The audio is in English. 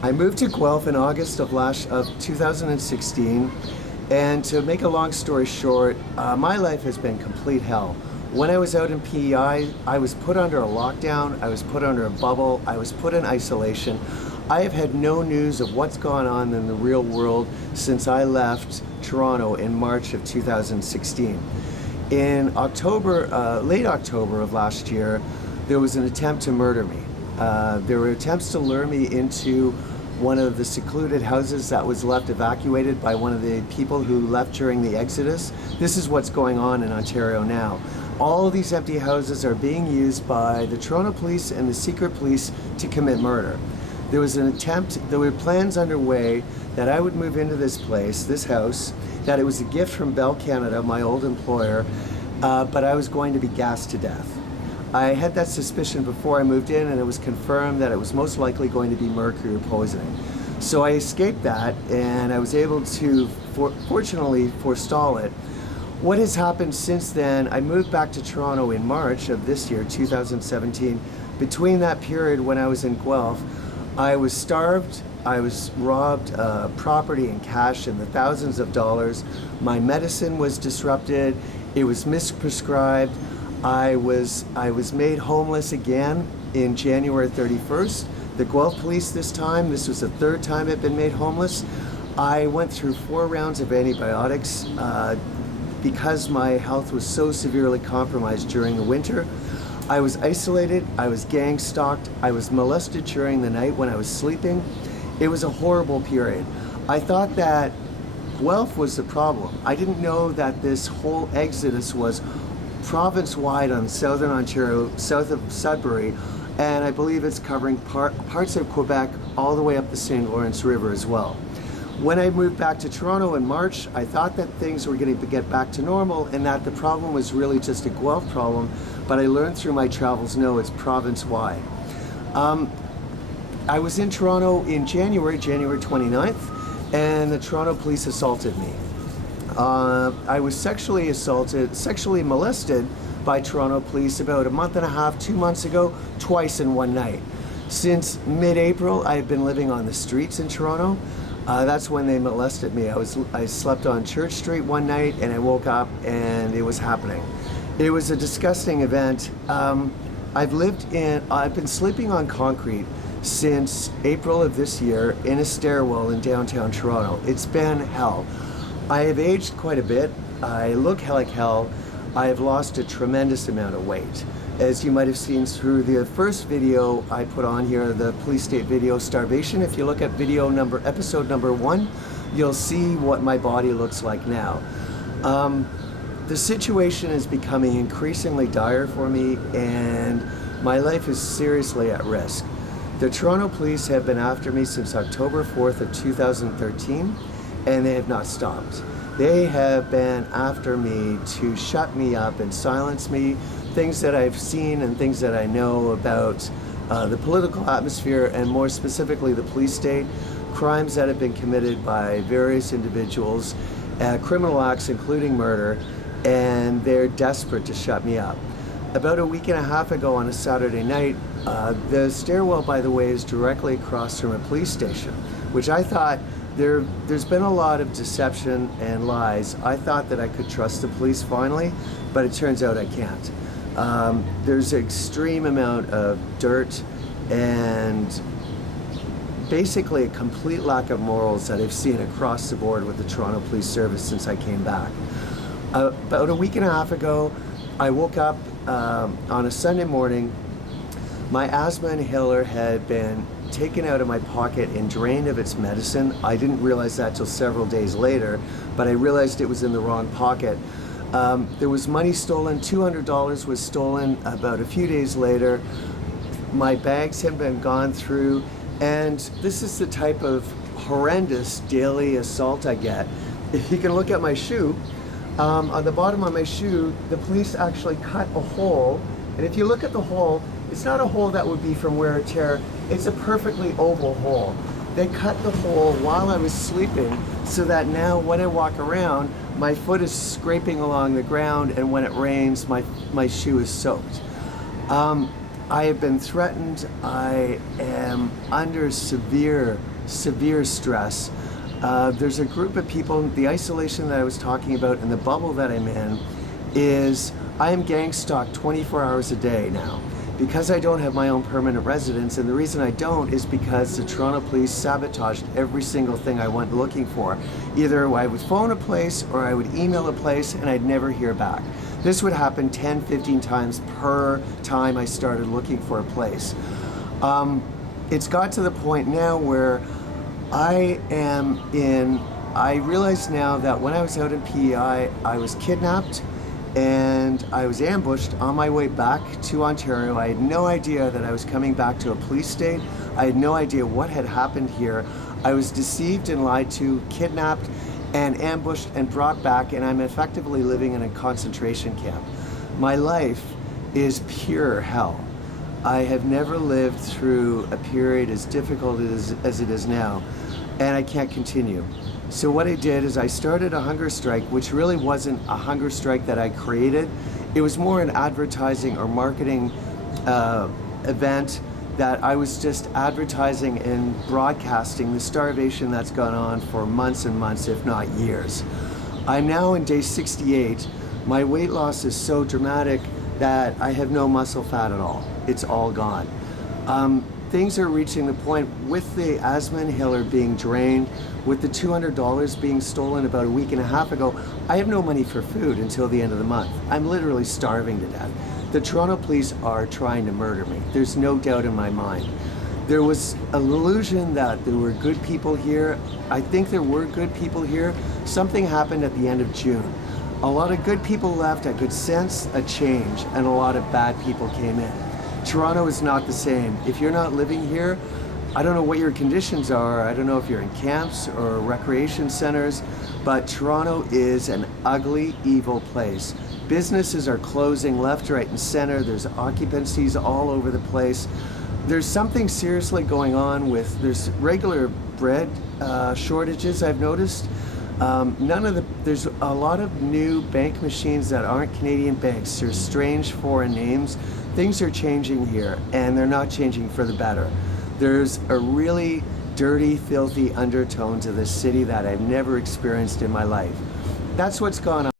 I moved to Guelph in August of 2016, and to make a long story short, my life has been complete hell. When I was out in PEI, I was put under a lockdown, I was put under a bubble, I was put in isolation. I have had no news of what's gone on in the real world since I left Toronto in March of 2016. In October, late October of last year, there was an attempt to murder me. There were attempts to lure me into one of the secluded houses that was left evacuated by one of the people who left during the Exodus. This is what's going on in Ontario now. All of these empty houses are being used by the Toronto Police and the secret police to commit murder. There was an attempt, there were plans underway that I would move into this place, this house, that it was a gift from Bell Canada, my old employer, but I was going to be gassed to death. I had that suspicion before I moved in, and it was confirmed that it was most likely going to be mercury poisoning. So I escaped that, and I was able to, fortunately, forestall it. What has happened since then, I moved back to Toronto in March of this year, 2017. Between that period when I was in Guelph, I was starved, I was robbed property and cash in the thousands of dollars. My medicine was disrupted, it was misprescribed. I was made homeless again in January 31st. The Guelph police this time, this was the third time I've been made homeless. I went through 4 rounds of antibiotics because my health was so severely compromised during the winter. I was isolated, I was gang stalked, I was molested during the night when I was sleeping. It was a horrible period. I thought that Guelph was the problem. I didn't know that this whole exodus was province-wide on southern Ontario, south of Sudbury, and I believe it's covering parts of Quebec all the way up the St. Lawrence River as well. When I moved back to Toronto in March, I thought that things were going to get back to normal and that the problem was really just a Guelph problem, but I learned through my travels, no, it's province-wide. I was in Toronto in January 29th, and the Toronto police assaulted me. I was sexually molested by Toronto police about a month and a half, 2 months ago, twice in one night. Since mid-April, I've been living on the streets in Toronto. That's when they molested me. I slept on Church Street one night, and I woke up and it was happening. It was a disgusting event. I've been sleeping on concrete since April of this year in a stairwell in downtown Toronto. It's been hell. I have aged quite a bit. I look like hell. I have lost a tremendous amount of weight. As you might have seen through the first video I put on here, the police state video Starvation, if you look at episode number 1, you'll see what my body looks like now. The situation is becoming increasingly dire for me, and my life is seriously at risk. The Toronto police have been after me since October 4th of 2013, and they have not stopped. They have been after me to shut me up and silence me, things that I've seen and things that I know about the political atmosphere, and more specifically the police state, crimes that have been committed by various individuals, criminal acts including murder, and they're desperate to shut me up. About a week and a half ago on a Saturday night, the stairwell, by the way, is directly across from a police station, which I thought, there's been a lot of deception and lies. I thought that I could trust the police finally, but it turns out I can't. There's an extreme amount of dirt and basically a complete lack of morals that I've seen across the board with the Toronto Police Service since I came back. About a week and a half ago, I woke up on a Sunday morning. My asthma inhaler had been taken out of my pocket and drained of its medicine. I didn't realize that till several days later, but I realized it was in the wrong pocket. There was money stolen, $200 was stolen about a few days later. My bags had been gone through, and this is the type of horrendous daily assault I get. If you can look at my shoe, on the bottom of my shoe, the police actually cut a hole, and if you look at the hole, it's not a hole that would be from wear and tear, it's a perfectly oval hole. They cut the hole while I was sleeping so that now when I walk around, my foot is scraping along the ground, and when it rains, my shoe is soaked. I have been threatened. I am under severe stress. There's a group of people, the isolation that I was talking about and the bubble that I'm in is I am gang stalked 24 hours a day now because I don't have my own permanent residence, and the reason I don't is because the Toronto Police sabotaged every single thing I went looking for. Either I would phone a place or I would email a place and I'd never hear back. This would happen 10, 15 times per time I started looking for a place. It's got to the point now where I realize now that when I was out in PEI, I was kidnapped and I was ambushed on my way back to Ontario. I had no idea that I was coming back to a police state. I had no idea what had happened here. I was deceived and lied to, kidnapped and ambushed and brought back, and I'm effectively living in a concentration camp. My life is pure hell. I have never lived through a period as difficult as it is now, and I can't continue. So what I did is I started a hunger strike, which really wasn't a hunger strike that I created. It was more an advertising or marketing event that I was just advertising and broadcasting the starvation that's gone on for months and months, if not years. I'm now in day 68. My weight loss is so dramatic that I have no muscle fat at all. It's all gone. Things are reaching the point with the asthma inhaler being drained, with the $200 being stolen about a week and a half ago. I have no money for food until the end of the month. I'm literally starving to death. The Toronto Police are trying to murder me. There's no doubt in my mind. There was an illusion that there were good people here. I think there were good people here. Something happened at the end of June. A lot of good people left. I could sense a change, and a lot of bad people came in. Toronto is not the same. If you're not living here, I don't know what your conditions are. I don't know if you're in camps or recreation centers, but Toronto is an ugly, evil place. Businesses are closing left, right, and center. There's occupancies all over the place. There's something seriously going on there's regular bread shortages, I've noticed. There's a lot of new bank machines that aren't Canadian banks. There's strange foreign names. Things are changing here, and they're not changing for the better. There's a really dirty, filthy undertone to this city that I've never experienced in my life. That's what's gone on.